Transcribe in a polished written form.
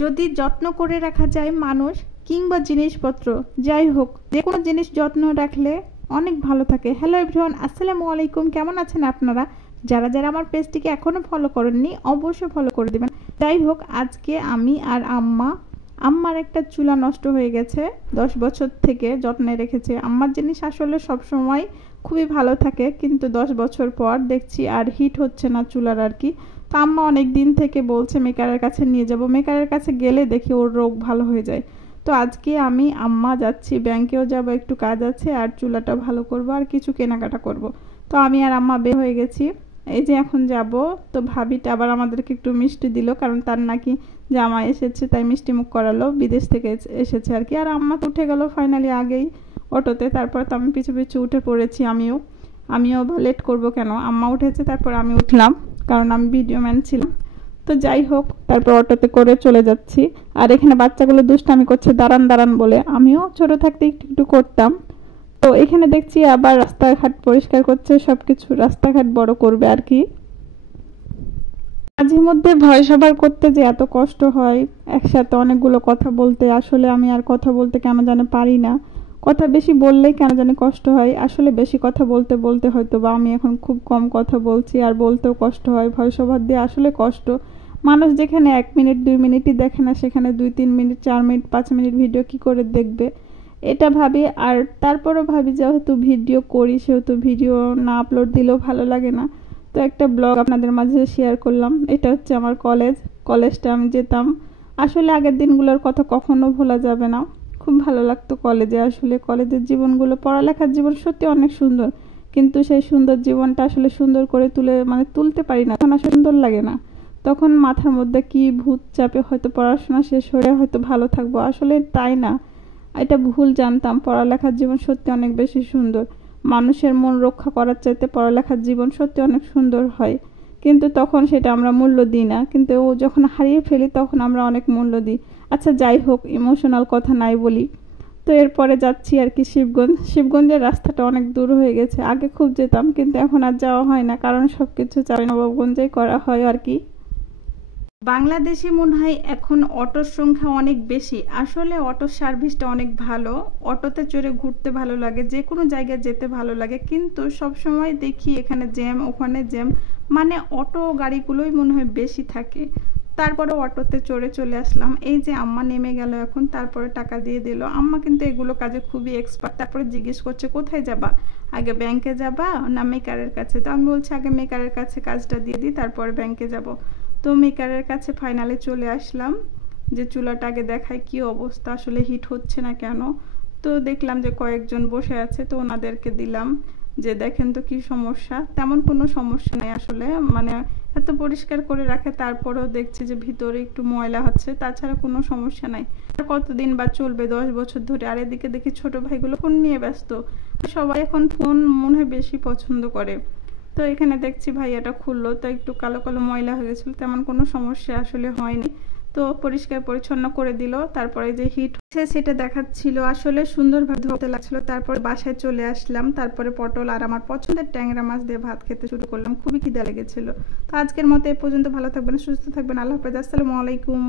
যদি যত্ন করে রাখা যায় মানুষ কিংবা জিনিসপত্র যাই হোক, যে কোনো জিনিস যত্ন রাখলে অনেক ভালো থাকে। হ্যালো এভরিওয়ান, আসসালামু আলাইকুম। কেমন আছেন আপনারা? যারা যারা আমার পেজটিকে এখনও ফলো করেননি অবশ্যই ফলো করে দেবেন। যাই হোক, আজকে আমি আর আম্মার একটা চুলা নষ্ট হয়ে গেছে, 10 বছর থেকে যত্নে রেখেছে। আম্মার জিনিস আসলে সব সময় খুবই ভালো থাকে, কিন্তু 10 বছর পর দেখছি আর হিট হচ্ছে না চুলার আর কি। তো আম্মা অনেক দিন থেকে বলছে মেকারের কাছে নিয়ে যাব, মেকারের কাছে গেলে দেখি ওর রোগ ভালো হয়ে যায়। তো আজকে আমি আম্মা যাচ্ছি, ব্যাংকেও যাব, একটু কাজ আছে, আর চুলাটা ভালো করব আর কিছু কেনাকাটা করব। তো আমি আর আম্মা বের হয়ে গেছি, এই যে এখন যাব। তো ভাবিটা আবার আমাদেরকে একটু মিষ্টি দিল, কারণ তার নাকি জামাই এসেছে তাই মিষ্টি মুখ করালো, বিদেশ থেকে এসেছে আর কি। আর আম্মা তো উঠে গেল ফাইনালি আগেই অটোতে। তারপর তো আমি পিছু পিছু উঠে পড়েছি, আমিও লেট করব কেন, আম্মা উঠেছে তারপর আমি উঠলাম, কারণ আমি ভিডিও ম্যান ছিলাম। তো যাই হোক, তারপর অটোতে করে চলে যাচ্ছি। আর এখানে বাচ্চাগুলো দুষ্টামি করছে দাঁড়ান দাঁড়ান বলে, আমিও ছোট থাকতে একটু একটু করতাম। তো এখানে দেখছি আবার রাস্তাঘাট পরিষ্কার করছে, সবকিছু রাস্তাঘাট বড় করবে আর কি। মাঝে মধ্যে ভয়েস ওভার করতে যে এত কষ্ট হয়, একসাথে অনেকগুলো কথা বলতে, আসলে আমি আর কথা বলতে কেন জানি পারি না। কথা বেশি বললেই কেন জানি কষ্ট হয়। আসলে বেশি কথা বলতে বলতে হয়তো বা আমি এখন খুব কম কথা বলছি, আর বলতেও কষ্ট হয়। ভয়েস ওভার দিয়ে আসলে কষ্ট। মানুষ যেখানে 1 মিনিট 2 মিনিটই দেখে না, সেখানে 2-3 মিনিট 4 মিনিট 5 মিনিট ভিডিও কি করে দেখবে, এটা ভাবি। আর তারপরও ভাবি যেহেতু ভিডিও করি সেহেতু ভিডিও না আপলোড দিলেও ভালো লাগে না। তো একটা ব্লগ আপনাদের মাঝে শেয়ার করলাম। এটা হচ্ছে আমার কলেজটা আমি যেতাম। আসলে আগের দিনগুলোর কথা কখনো ভোলা যাবে না, খুব ভালো লাগতো কলেজে। আসলে কলেজের জীবনগুলো, পড়ালেখার জীবন সত্যি অনেক সুন্দর, কিন্তু সেই সুন্দর জীবনটা আসলে সুন্দর করে তুলতে পারি না, তখন আসলে সুন্দর লাগে না। তখন মাথার মধ্যে কি ভূত চাপে হয়তো পড়াশোনা শেষ হয়ে হয়তো ভালো থাকবো, আসলে তাই না। এটা ভুল জানতাম, পড়ালেখার জীবন সত্যি অনেক বেশি সুন্দর। মানুষের মন রক্ষা করার চাইতে পড়ালেখার জীবন সত্যি অনেক সুন্দর হয়, কিন্তু তখন সেটা আমরা মূল্য দিই না। কিন্তু ও যখন হারিয়ে ফেলি তখন আমরা অনেক মূল্য দিই। আচ্ছা যাই হোক, ইমোশনাল কথা নাই বলি। তো এরপরে যাচ্ছি আর কি শিবগঞ্জের রাস্তাটা অনেক দূর হয়ে গেছে। আগে খুব যেতাম, কিন্তু এখন আর যাওয়া হয় না, কারণ সব কিছু চাঁপাইনবাবগঞ্জেই করা হয় আর কি। বাংলাদেশে মনে হয় এখন অটোর সংখ্যা অনেক বেশি। আসলে অটোর সার্ভিসটা অনেক ভালো, অটোতে চড়ে ঘুরতে ভালো লাগে, যে কোনো জায়গায় যেতে ভালো লাগে। কিন্তু সব সময় দেখি এখানে জ্যাম ওখানে জ্যাম, মানে অটো গাড়িগুলোই মনে হয় বেশি থাকে। তারপরে অটোতে চড়ে চলে আসলাম। এই যে আম্মা নেমে গেল এখন, তারপরে টাকা দিয়ে দিল। আম্মা কিন্তু এগুলো কাজে খুবই এক্সপার্ট। তারপরে জিজ্ঞেস করছে কোথায় যাবা, আগে ব্যাংকে যাবা না মেকারের কাছে। তো আমি বলছি আগে মেকারের কাছে কাজটা দিয়ে দিই, তারপরে ব্যাংকে যাব। তো মেকারের কাছে ফাইনালি চলে আসলাম, যে চুলাটা আগে দেখায় কি অবস্থা, আসলে হিট হচ্ছে না কেন। তো দেখলাম যে কয়েকজন বসে আছে, তো ওনাদেরকে দিলাম যে দেখেন তো কি সমস্যা। তেমন কোনো সমস্যা নেই আসলে, মানে এত পরিষ্কার করে রাখে, তারপরেও দেখছি যে ভিতরে একটু ময়লা হচ্ছে, তাছাড়া কোনো সমস্যা নাই। আর কতদিন বা চলবে, 10 বছর ধরে। আর এদিকে দেখি ছোট ভাইগুলো ফোন নিয়ে ব্যস্ত, সবাই এখন ফোন মনে হয় বেশি পছন্দ করে। তো এখানে দেখছি ভাইয়াটা খুললো, তো একটু কালো কালো ময়লা হয়ে গেছিলো, তেমন কোনো সমস্যা আসলে হয়নি। তো পরিষ্কার পরিচ্ছন্ন করে দিল। তারপরে যে হিট হচ্ছে সেটা দেখাচ্ছিল, আসলে সুন্দরভাবে ধরতে লাগছিল। তারপরে বাসায় চলে আসলাম, তারপরে পটল আর আমার পছন্দের ট্যাংরা মাছ দিয়ে ভাত খেতে শুরু করলাম, খুবই খিদে লেগেছিল। তো আজকের মতো এ পর্যন্ত, ভালো থাকবেন, সুস্থ থাকবেন, আল্লাহ হাফেজ, আসসালামু আলাইকুম।